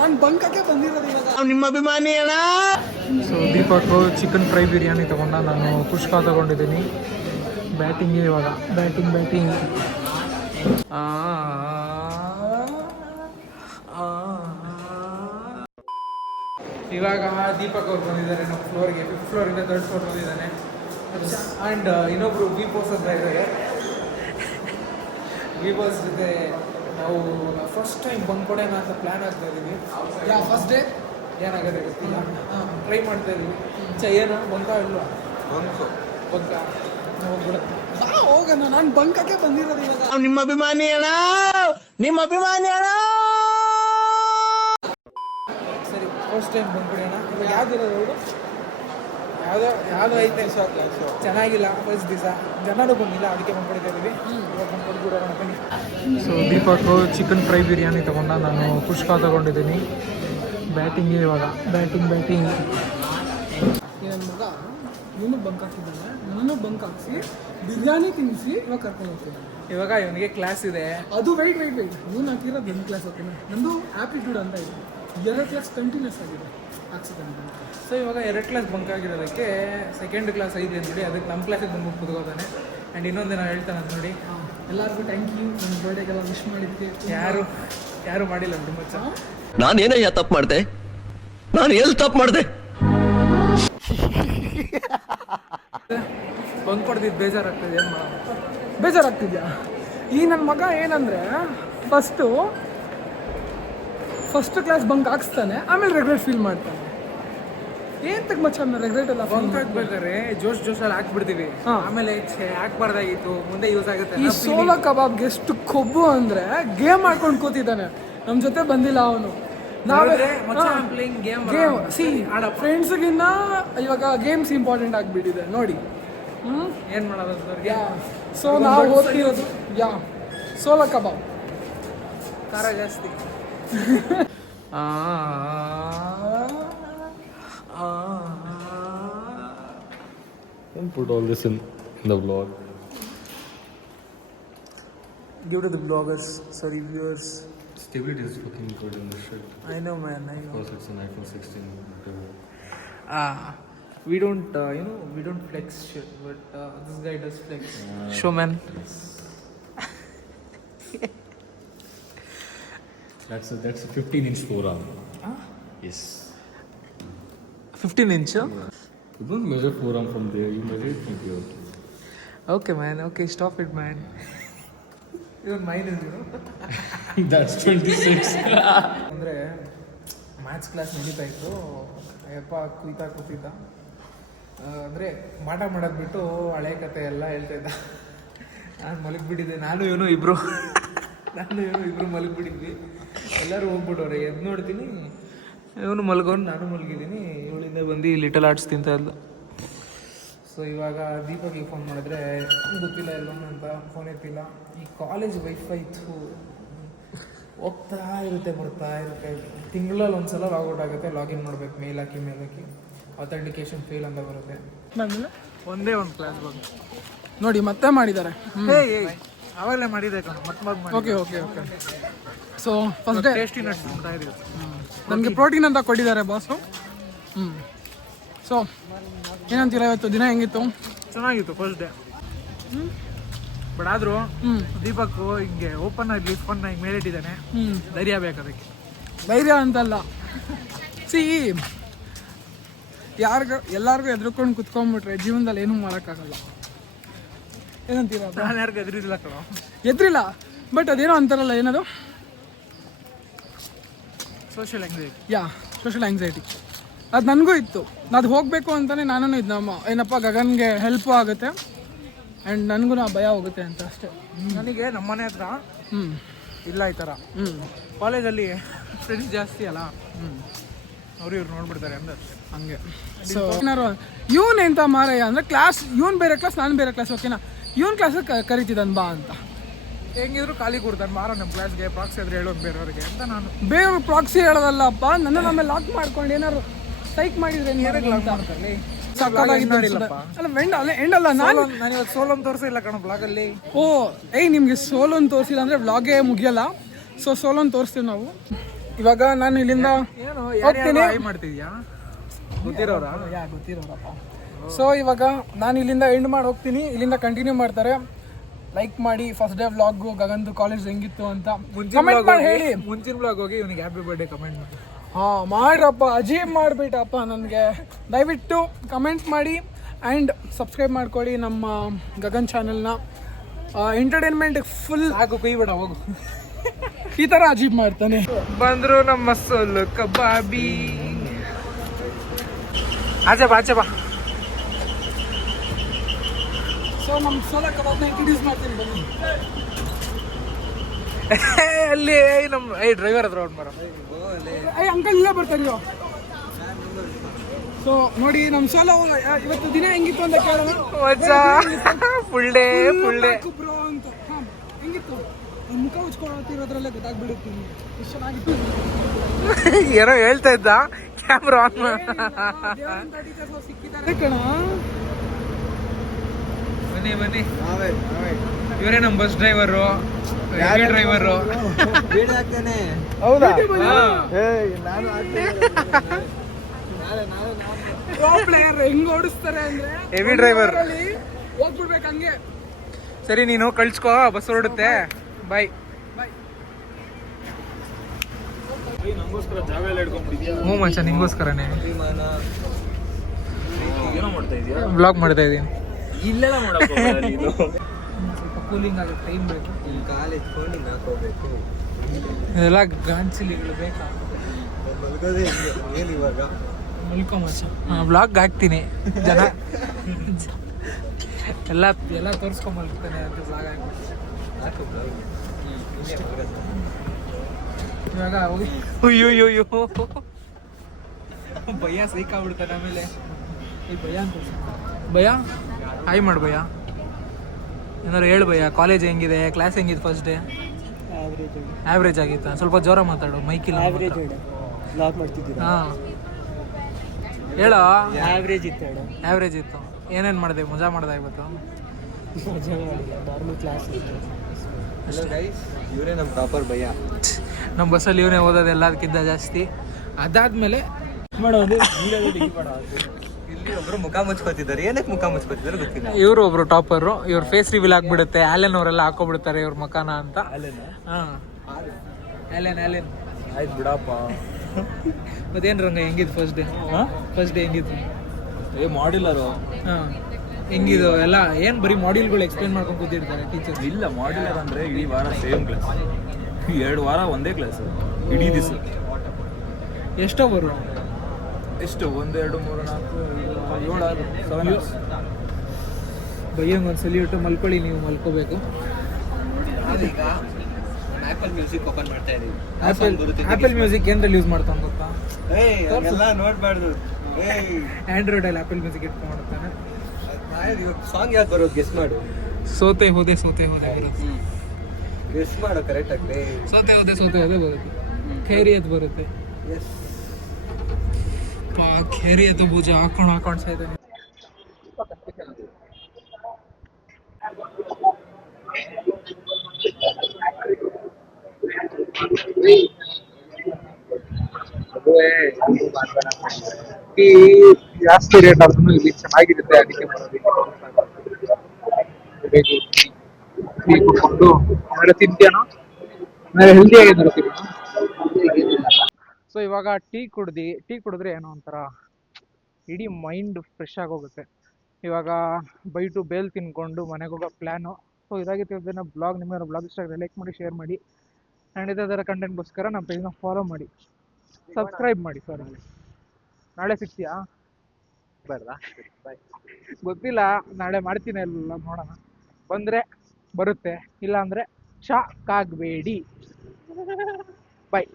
ನಾನು ಬಂಕಕ್ಕೆ ಬಂದಿರೋದು ಇವಾಗ. ನಿಮ್ಮ ಅಭಿಮಾನಿ ಅಣ್ಣ. So Deepak chicken fry biryani ತೊಗೊಂಡ, ನಾನು ಕುಷ್ಕ ತೊಗೊಂಡಿದ್ದೀನಿ. ಬ್ಯಾಟಿಂಗೇ ಇವಾಗ, ಬ್ಯಾಟಿಂಗ್. ಇವಾಗ ದೀಪಕ್ ಅವ್ರು ಬಂದಿದ್ದಾರೆ ನಮ್ಮ ಫ್ಲೋರ್ಗೆ. 5th ಫ್ಲೋರಿಂದ 3rd ಫ್ಲೋರ್ ಬಂದಿದ್ದಾನೆ. ಆ್ಯಂಡ್ ಇನ್ನೊಬ್ರು ವಿ ಬೋಸ್ ಅಂತ ಇದ್ದಾರೆ. ವಿ ಬೋಸ್ ಜೊತೆ ನಾವು ಫಸ್ಟ್ ಟೈಮ್ ಬಂಕ್ ಕೊಡೋಣ ಅಂತ ಪ್ಲ್ಯಾನ್ ಆಗ್ತಾ ಇದ್ದೀವಿ. ಫಸ್ಟ್ ಡೇ ಏನಾಗುತ್ತೆ ಗೊತ್ತಿಲ್ಲ, ಟ್ರೈ ಮಾಡ್ತಾ ಇದ್ದೀವಿ. ಏನೋ ಬಂಕ ಇಲ್ವಾ? ಬಂಕ ಹೋಗೋಣ. ನಾನು ಬಂಕಕ್ಕೆ ಬಂದಿರೋದು ಇವಾಗ. ನಿಮ್ಮ ಅಭಿಮಾನಿ ಅಣ್ಣ. ಸರಿ, ಫಸ್ಟ್ ಟೈಮ್ ಬಂದ್ಬಿಡೋಣ. ಇವಾಗ ಯಾವ್ದಿರೋದು ಅವರು? ಯಾವುದೋ ಐತೆ ಚೆನ್ನಾಗಿಲ್ಲ. ಫಸ್ಟ್ ದಿವಸ ಜನರು ಬಂದಿಲ್ಲ, ಅದಕ್ಕೆ ಬಂದ್ಬಿಡ್ತಾ ಇದ್ದೀವಿ. ಇವಾಗ ಬಂದ್ಬಿಡೋಣ ಬನ್ನಿ. So Deepak chicken fry biryani ತೊಗೊಂಡ, ನಾನು ಕುಷ್ಕ ತೊಗೊಂಡಿದ್ದೀನಿ. ಬ್ಯಾಟಿಂಗೇ ಇವಾಗ, ಬ್ಯಾಟಿಂಗ್. ನನ್ನ ಮಗ ಇವನು ಬಂಕ್ ಹಾಕಿದ್ದಾನೆ, ನಾನು ಬಂಕ್ ಹಾಕಿಸಿ ಬಿರಿಯಾನಿ ತಿನ್ನಿಸಿ ಇವಾಗ ಕರ್ಕೊಂಡು ಹೋಗ್ತೀನಿ. ಇವಾಗ ಇವನಿಗೆ ಕ್ಲಾಸ್ ಇದೆ. ಅದು ವೆಯ್ಟ್ ಇವನು ಹಾಕಿರೋದು 8 ಕ್ಲಾಸ್ ಹೋಗ್ತೀನಿ. ನಂದು ಆ್ಯಪ್ಟಿಟ್ಯೂಡ್ ಅಂತ ಇದೆ. 2 ಕ್ಲಾಸ್ ಕಂಟಿನ್ಯೂಸ್ ಆಗಿದೆ ಹಾಕ್ಸಿದ್ದಾನೆ. ಸೊ ಇವಾಗ 2 ಕ್ಲಾಸ್ ಬಂಕ್ ಆಗಿರೋದಕ್ಕೆ 2nd ಕ್ಲಾಸ್ 5 ಅಂದ್ಬಿಡಿ, ಅದಕ್ಕೆ ನಮ್ಮ ಕ್ಲಾಸಿಗೆ ಬಂದ್ಬಿಟ್ಟು ಕುತ್ಕೋತಾನೆ. ಆ್ಯಂಡ್ ಇನ್ನೊಂದಿನ ಹೇಳ್ತಾನೆ ಅಂತ ನೋಡಿ. ಎಲ್ಲರಿಗೂ ಥ್ಯಾಂಕ್ ಯು, ನನ್ನ ಬರ್ಡೇಗೆಲ್ಲ ವಿಶ್ ಮಾಡಿದ್ದೆ. ಯಾರು ಮಾಡಿಲ್ಲ ಬಿಡು ಮಚ್ಚ. ನಾನೇನಯ್ಯ ತಪ್ಪು ಮಾಡಿದೆ? ನಾನು ಎಲ್ಲಿ ತಪ್ಪು ಮಾಡಿದೆ? ಬಂಕ್ ಕೊಡ್ದಿದ್ದು ಬೇಜಾರಾಗ್ತದೆ. ಏನು ಮಾಡೋದು? ಬೇಜಾರಾಗ್ತಿದ್ಯಾ? ಈ ನನ್ನ ಮಗ ಏನಂದರೆ ಫಸ್ಟ್ ಕ್ಲಾಸ್ ಬಂಕ್ ಹಾಕ್ಸ್ತಾನೆ, ಆಮೇಲೆ ರೆಗ್ರೆಟ್ ಫೀಲ್ ಮಾಡ್ತಾನೆ. ಏನ್ ತಕ್ಕ ಮಚ್ಚ ರೆಗ್ರೆಟ್ ಎಲ್ಲ ಬಂಕ್ ಹಾಕ್ಬೇಕಾದ್ರೆ ಜೋಶಲ್ಲಿ ಹಾಕ್ಬಿಡ್ತೀವಿ, ಆಮೇಲೆ ಹಾಕ್ಬಾರ್ದಾಗಿತ್ತು, ಮುಂದೆ ಯೂಸ್ ಆಗುತ್ತೆ. ಈ ಸೋಲಾ ಕಬಾಬ್ಗೆ ಎಷ್ಟು ಕೊಬ್ಬು ಅಂದರೆ ಗೇಮ್ ಮಾಡ್ಕೊಂಡು ಕೂತಿದ್ದಾನೆ, ನಮ್ಮ ಜೊತೆ ಬಂದಿಲ್ಲ ಅವನು. ಫ್ರೆಂಡ್ಸ್ಗಿನ್ನ ಇವಾಗ ಗೇಮ್ಸ್ ಇಂಪಾರ್ಟೆಂಟ್ ಆಗಿಬಿಟ್ಟಿದೆ ನೋಡಿ. ಏನು ಮಾಡೋದು? ಸೊ ನಾವು ಓದ್ತಿರೋದು ಸೋಲಾ ಕಬಾಬ್, ಖಾರ ಜಾಸ್ತಿ. Don't put all this in the vlog. Give to the bloggers, sorry viewers. Stability is fucking good in this shit. I know man, I know. Because it's an iPhone 16. We don't flex shit, but this guy does flex. Show man. That's a 15-inch forearm. Yes. 15 inch? You don't measure forearm from there, you measure it from here. Okay man, okay, stop it man. Even mine is, That's 26. ಅಂದರೆ maths class ನಡೀತಾ ಇತ್ತು. ಅಯ್ಯಪ್ಪ ಕೂತಿದ್ದ, ಅಂದರೆ ಮಾಡೋದು ಬಿಟ್ಟು ಹಳೆ ಕತೆ ಎಲ್ಲ ಹೇಳ್ತಾ ಇದ್ದ. ನಾನು ಮಲಗಿಬಿಟ್ಟಿದ್ದೆ, ನಾನು ಇವನು ಇಬ್ಬರು ಮಲಗಿಬಿಟ್ಟಿದ್ವಿ. ಎಲ್ಲರೂ ಹೋಗ್ಬಿಟ್ಟವ್ರೆ. ಎದ್ದು ನೋಡ್ತೀನಿ ಇವನು ಮಲ್ಕೊಂಡು, ನಾನು ಮಲಗಿದ್ದೀನಿ. ಇವಳಿಂದ ಬಂದು ಲಿಟಲ್ ಆರ್ಟ್ಸ್ ತಿಂತ ಇದ್ದ. ಸೊ ಇವಾಗ ದೀಪಕ್ಗೆ ಫೋನ್ ಮಾಡಿದ್ರೆ ಗೊತ್ತಿಲ್ಲ ಎಲ್ಲೋನು ಅಂತ, ಫೋನ್ ಎತ್ತಿಲ್ಲ. ಈ ಕಾಲೇಜ್ ವೈಫೈ ಇತ್ತು, ಹೋಗ್ತಾ ಇರುತ್ತೆ ಬರ್ತಾ ಇರುತ್ತೆ. ತಿಂಗಳಲ್ಲಿ ಒಂದ್ಸಲ ಲಾಗೌಟ್ ಆಗುತ್ತೆ, ಲಾಗಿನ್ ಮಾಡಬೇಕು, ಮೇಲ್ ಹಾಕಿ ಅಥೆಂಟಿಕೇಶನ್ ಫೇಲ್ ಅಂತ ಬರುತ್ತೆ. ಒಂದೇ ಒಂದು ಕ್ಲಾಸ್ ಬಂದು ನೋಡಿ ಮತ್ತೆ ಮಾಡಿದ್ದಾರೆ. ಅವಾಗಲೇ ಮಾಡಿದೆ ಕಣ, ಮತ್ತೆ okay. So first day tasty nuts ನನಗೆ ಪ್ರೋಟೀನ್ ಅಂತ ಕೊಟ್ಟಿದ್ದಾರೆ ಬಾಸು. ಸೊ ಏನಂತೀರ, ಇವತ್ತು ದಿನ ಹೆಂಗಿತ್ತು? ಚೆನ್ನಾಗಿತ್ತು ಫಸ್ಟ್ ಡೇ. ಬಟ್ ಆದರೂ ದೀಪಕ್ ಹಿಂಗೆ ಓಪನ್ ಆಗಿ ಫೋನ್ ಹಿಂಗೆ ಮೇಲಿಟ್ಟಿದ್ದಾನೆ. ಧೈರ್ಯ ಬೇಕು ಅದಕ್ಕೆ. ಧೈರ್ಯ ಅಂತಲ್ಲ, ಎಲ್ಲರಿಗೂ ಎದ್ರುಕೊಂಡು ಕುತ್ಕೊಂಡ್ಬಿಟ್ರೆ ಜೀವನದಲ್ಲಿ ಏನೂ ಮಾಡೋಕ್ಕಾಗಲ್ಲ. ಏನಂತೀರ? ನಾನು ಯಾರಿಗೂ ಎದುರಿಲ್ಲ ಕಣ, ಎದುರಿಲ್ಲ. ಬಟ್ ಅದೇನೋ ಅಂತಾರಲ್ಲ, ಏನದು ಸೋಷಿಯಲ್ ಆಂಗ್ಸೈಟಿ. ಅದು ನನಗೂ ಇತ್ತು. ಅದು ಹೋಗಬೇಕು ಅಂತಲೇ ನಾನು ಇದ್ನಮ್ಮ, ಏನಪ್ಪ ಗಗನ್ಗೆ ಹೆಲ್ಪ್ ಆಗುತ್ತೆ ಆ್ಯಂಡ್ ನನಗೂ ಭಯ ಹೋಗುತ್ತೆ ಅಂತ ಅಷ್ಟೇ. ನನಗೆ ನಮ್ಮನೆ ಹತ್ರ ಇಲ್ಲ ಈ ಥರ. ಕಾಲೇಜಲ್ಲಿ ಫ್ರೆಂಡ್ಸ್ ಜಾಸ್ತಿ ಅಲ್ಲ, ಇವ್ರು ನೋಡ್ಬಿಡ್ತಾರೆ ಅಂದ್ರೆ ಹಂಗೆ. ಸೊ ಏನಾರು ಇವನ್ ಎಂತ ಮಾರಯ್ಯ ಅಂದರೆ ಕ್ಲಾಸ್, ಇವನ್ ಬೇರೆ ಕ್ಲಾಸ್, ನಾನು ಬೇರೆ ಕ್ಲಾಸ್, ಓಕೆನಾ? ಇವನ್ ಕ್ಲಾಸಿಗೆ ಕರಿತಿದ್ದಾನೆ ಬಾ ಅಂತ. ಹೆಂಗಿದ್ರು ಖಾಲಿ ಕೊಡ್ತಾನೆ, ಮಾರೋ ನಮ್ಮ ಕ್ಲಾಸ್ಗೆ ಪ್ರಾಕ್ಸಿ ಆದ್ರೆ ಹೇಳೋದು ಬೇರೆಯವ್ರಿಗೆ ಅಂತ. ನಾನು ಬೇರೆ ಪ್ರಾಕ್ಸಿ ಹೇಳೋದಲ್ಲಪ್ಪ, ನನ್ನ ಆಮೇಲೆ ಲಾಕ್ ಮಾಡ್ಕೊಂಡು ಏನಾದ್ರು ಸೈಕ್ ಮಾಡಿದ್ರೆ ಲಾಕ್ ಮಾಡ್ತಾರೆ. ಎಂಡಲ್ಲ, ನಾನು ಇವತ್ತು ಸೋಲೋನ್ ತೋರಿಸಿಲ್ಲ ಕಣ ಬ್ಲಾಗಲ್ಲಿ. ನಿಮ್ಗೆ ಸೋಲೋನ್ ತೋರಿಸಿಲ್ಲ ಅಂದರೆ ಬ್ಲಾಗೇ ಮುಗಿಯಲ್ಲ. ಸೊ ಸೋಲೋನ್ ತೋರಿಸ್ತೀವಿ ನಾವು. ಇವಾಗ ನಾನು ಇಲ್ಲಿಂದ ಏನು ಹೋಗ್ತೀನಿ. ಮಾಡ್ತಿದ್ಯಾ ಗೊತ್ತಿರೋರಾ? ಗೊತ್ತಿರೋರಪ್ಪ. ಸೊ ಇವಾಗ ನಾನು ಇಲ್ಲಿಂದ ಎಂಡ್ ಮಾಡಿ ಹೋಗ್ತೀನಿ. ಇಲ್ಲಿಂದ ಕಂಟಿನ್ಯೂ ಮಾಡ್ತಾರೆ. ಲೈಕ್ ಮಾಡಿ ಫಸ್ಟ್ ಡೇ ವ್ಲಾಗ್ ಗಗನ್ದು ಕಾಲೇಜ್ ಹೆಂಗಿತ್ತು ಅಂತ ಕಮೆಂಟ್ ಮಾಡಿ ಹೇಳಿ. ಮುಂಚಿನ ಬ್ಲಾಗ್ ಹೋಗಿ ಇವನಿಗೆ ಹ್ಯಾಪಿ ಬರ್ಡೇ ಕಮೆಂಟ್ ಮಾಡಿ. ಮಾಡ್ರಪ್ಪ, ಅಜೀಬ್ ಮಾಡಿಬಿಟ್ಟಪ್ಪ ನನಗೆ. ದಯವಿಟ್ಟು ಕಮೆಂಟ್ ಮಾಡಿ ಆ್ಯಂಡ್ ಸಬ್ಸ್ಕ್ರೈಬ್ ಮಾಡ್ಕೊಳ್ಳಿ ನಮ್ಮ ಗಗನ್ ಚಾನಲ್ನ. ಎಂಟರ್ಟೈನ್ಮೆಂಟ್ ಫುಲ್ ಸಾಕು ಕುಯ್ಬೇಡ ಹೋಗು. ಈ ಥರ ಅಜೀಬ್ ಮಾಡ್ತಾನೆ. ಬಂದ್ರು ನಮ್ಮ ಮಸಾಲ ಕಬಾಬಿ. ಆಚೆ ಬಾ. ಸೊ ನಮ್ಮ ಸೋಲ ಕಬಾಬ್ನ ಇಂಟ್ರೊಡ್ಯೂಸ್ ಮಾಡ್ತೀನಿ ಬನ್ನಿ. ಅಲ್ಲಿ ನಮ್ಮ ಡ್ರೈವರ್ ಹತ್ರ ಹೊಡ್ ಬರೋ. ಅಂಕಲ್ ಇಲ್ಲೇ ಬರ್ತಾರೆ. ಸೊ ನೋಡಿ ನಮ್ಮ ಸೋಲ ಇವತ್ತು ದಿನ ಹೆಂಗಿತ್ತು ಅಂತ ಕೇಳೋಣ. ಫುಲ್ ಡೇ ಬ್ರೋ ಅಂತ. ಹೆಂಗಿತ್ತು? ಮುಖ ಉಚ್ಕೊಳ್ತಿರೋದ್ರಲ್ಲೇ ಗೊತ್ತಾಗ್ಬಿಡುತ್ತೆ ಎಷ್ಟು ಚೆನ್ನಾಗಿತ್ತು. ಏನೋ ಹೇಳ್ತಾ ಇದ್ದ, ಕ್ಯಾಮ್ರಾ ಆನ್ ಸಿಕ್ಕಿದ್ದಾರೆ ಕಣ. ಬನ್ನಿ ಇವರೇ ನಮ್ಮ ಬಸ್ ಡ್ರೈವರು, ಡ್ರೈವರು. ಹೌದಾ? ಪ್ಲೇಯರ್ ಹೆಂಗ್ ಓಡಿಸ್ತಾರೆ ಅಂದ್ರೆ ಹೆವಿ ಡ್ರೈವರ್. ಹೋಗ್ಬಿಡ್ಬೇಕು ಹಂಗೆ. ಸರಿ ನೀನು ಕಳ್ಸ್ಕೋ, ಬಸ್ ಹೊರಡುತ್ತೆ. ಬಾಯ್. ಹ್ಞೂ ಮಚ್ಚ, ನಿಂಗೋಸ್ಕರನೇ ಬ್ಲಾಗ್ ಮಾಡ್ತಾ ಇದ್ದೀನಿ. ಇಲ್ಲೆಲ್ಲ ಮಾಡಕ್ಕೆ ಸ್ವಲ್ಪ ಕೂಲಿಂಗ್ ಆಗುತ್ತೆ, ಟೈಮ್ ಬೇಕು. ಕಾಲೇಜ್ ಫೋನಿಂಗ್ ಹಾಕೋಬೇಕು. ಇದೆಲ್ಲ ಗಾಂಚಿಲಿಗಳು ಬೇಕಾ? ಏನು ಇವಾಗ ಮುಲ್ಕೊ ಮಚ್ಚ. ಬ್ಲಾಗ್ ಹಾಕ್ತೀನಿ, ಜನ ಎಲ್ಲ ತೋರಿಸ್ಕೊಂಡ್ ಮಲ್ತಾನೆ ಅಂತ ಬ್ಲಾಗ್ ಹಾಕ್ಬಿಟ್ಟು. ಇವಾಗ ಹೋಗಿ ಅಯ್ಯೋ ಭಯ ಸೈಕಾಗ್ಬಿಡ್ತಾನೆ. ಆಮೇಲೆ ಈ ಭಯ ಅಂತ ಭಯ ಹಾಯ್ ಮಾಡು ಭಯ. ಏನಾರು ಹೇಳು ಭಯ. ಕಾಲೇಜ್ ಹೆಂಗಿದೆ, ಕ್ಲಾಸ್ ಹೆಂಗಿದೆ, ಫಸ್ಟ್ ಡೇ ಆವ್ರೇಜ್ ಆಗಿತ್ತಾ? ಸ್ವಲ್ಪ ಜೋರ ಮಾತಾಡು, ಮೈಕಿಲ್ಲ. ಹಾಂ ಹೇಳೋ. ಆವ್ರೇಜ್ ಇತ್ತು. ಆವ್ರೇಜ್ ಇತ್ತು. ಏನೇನು ಮಾಡಿದೆ? ಮಜಾ ಮಾಡ್ದೆ ಇವತ್ತು? Normal class. ಇವರೇ ನಮ್ಮ ಟಾಪರ್ ಭಯ. ನಮ್ಮ ಬಸ್ಸಲ್ಲಿ ಇವನೇ ಓದೋದು ಎಲ್ಲದಕ್ಕಿಂತ ಜಾಸ್ತಿ. ಅದಾದ್ಮೇಲೆ ಮಾಡೋದು ಇಲ್ಲಿ ಒಬ್ರು ಮುಖ ಮುಚ್ಕೋತಿದ್ದಾರೆ. ಏನಕ್ಕೆ ಮುಖ ಮುಚ್ಕೋತಿದ್ದಾರೆ ಗೊತ್ತಿಲ್ಲ. ಇವರು ಒಬ್ರು ಟಾಪರು. ಇವ್ರ ಫೇಸ್ ರಿವೀಲ್ ಆಗ್ಬಿಡುತ್ತೆ. ಆಲೆನ್ ಅವರೆಲ್ಲ ಹಾಕೋಬಿಡ್ತಾರೆ ಇವ್ರ ಮಕಾನ ಅಂತ. ಹಾಂ ಆಲೆನ್ ಆಯ್ತು ಬಿಡಪ್ಪ. ಮತ್ತೇನು ರಂಗ ಹೆಂಗಿತ್ತು ಫಸ್ಟ್ ಡೇ? ಹೆಂಗಿತ್ತು? ಮಾಡಿಲ್ಲರು. ಹಾಂ ಹೆಂಗಿದು ಎಲ್ಲ? ಏನು ಬರೀ ಮಾಡ್ಯೂಲ್ಗಳು ಎಕ್ಸ್ಪ್ಲೇನ್ ಮಾಡ್ಕೊಂಡು ಕೂತಿರ್ತಾರೆ ಟೀಚರ್ಸ್? ಇಲ್ಲ, ಮಾಡಿಲ್ಲರ್ ಅಂದ್ರೆ ಇಡೀ ವಾರ ಸೇಮ್ ಕ್ಲಾಸ್, 2 ವಾರ ಒಂದೇ ಕ್ಲಾಸ್ ಇಡೀ ದಿವಸ. ಎಷ್ಟೋ ಬರು? ಎಷ್ಟು? 1 2 3 4 5 6 7 ಬೈಯಂಗೆ ಒಂದು ಸಲಿಟ್ಟು ಮಲ್ಕೊಳ್ಳಿ. ನೀವು ಮಲ್ಕೋಬೇಕು. ಈಗ ಆಪಲ್ ಮ್ಯೂಸಿಕ್ ಓಪನ್ ಮಾಡ್ತಾ ಇದೀವಿ. ಆಪಲ್ ಮ್ಯೂಸಿಕ್ ಏನ್ರಲ್ಲಿ ಯೂಸ್ ಮಾಡ್ತಾನೆ ಗೊತ್ತಾ? ಎಲ್ಲ ನೋಡ್ಬಾರ್ದು. ಆಂಡ್ರಾಯ್ಡಲ್ಲಿ ಆಪಲ್ ಮ್ಯೂಸಿಕ್ ಇಟ್ಕೊಂಡು ಮಾಡ್ತಾನೆ. ಸಾಂಗ್ ಯಾವ್ದು ಬರೋದು ಗೆಸ್ ಮಾಡು. ಸೋತೆ ಹೋದೆ ಬರುತ್ತೆ. ಗೆಸ್ ಮಾಡು ಕರೆಕ್ಟ್ ಆಗಿ. ಸೋತೆ ಹೋದೆ ಬರುತ್ತೆ. ಖೈರಿಯತ್ ಬರುತ್ತೆ. ಖೈರಿಯತ್ ಭುಜ ಹಾಕೊಂಡು ಸಾಯ್ತಾನೆ. ಜಾಸ್ತಿ ರೇಟ್ ಆದ್ರೂ ಇಲ್ಲಿ ಚೆನ್ನಾಗಿರುತ್ತೆ. ಅದಕ್ಕೆ ಕುಡ್ಕೊಂಡು ಆಮೇಲೆ ತಿಂತೀಯನೋ, ಆಮೇಲೆ ಹೆಲ್ದಿ ಆಗಿರುತ್ತೆ. ಸೊ ಇವಾಗ ಟೀ ಕುಡಿದ್ರೆ ಏನೋ ಒಂಥರ ಇಡೀ ಮೈಂಡ್ ಫ್ರೆಶ್ ಆಗೋಗುತ್ತೆ. ಇವಾಗ ಬೈಟು ಬೇಲ್ ತಿನ್ಕೊಂಡು ಮನೆಗೆ ಹೋಗೋ ಪ್ಲ್ಯಾನು. ಸೊ ಇದಾಗಿತ್ತು ಇವತ್ತಿನ ಬ್ಲಾಗ್. ನಿಮಗೆ ಬ್ಲಾಗ್ ಇಷ್ಟ ಆಗಿದೆ ಲೈಕ್ ಮಾಡಿ, ಶೇರ್ ಮಾಡಿ. ಆ್ಯಂಡ್ ಇದರ ಕಂಟೆಂಟ್ಗೋಸ್ಕರ ನಮ್ಮ ಪೇಜ್ನ ಫಾಲೋ ಮಾಡಿ, ಸಬ್ಸ್ಕ್ರೈಬ್ ಮಾಡಿ. ಸಾರಿ, ನಾಳೆ ಸಿಗ್ತೀಯಾ? ಬರ್ದಾ? ಗೊತ್ತಿಲ್ಲ, ನಾಳೆ ಮಾಡ್ತೀನಿ. ಎಲ್ಲ ನೋಡೋಣ. ಬಂದರೆ ಬರುತ್ತೆ, ಇಲ್ಲ ಅಂದರೆ ಶಾಕ್ ಆಗಬೇಡಿ. ಬಾಯ್.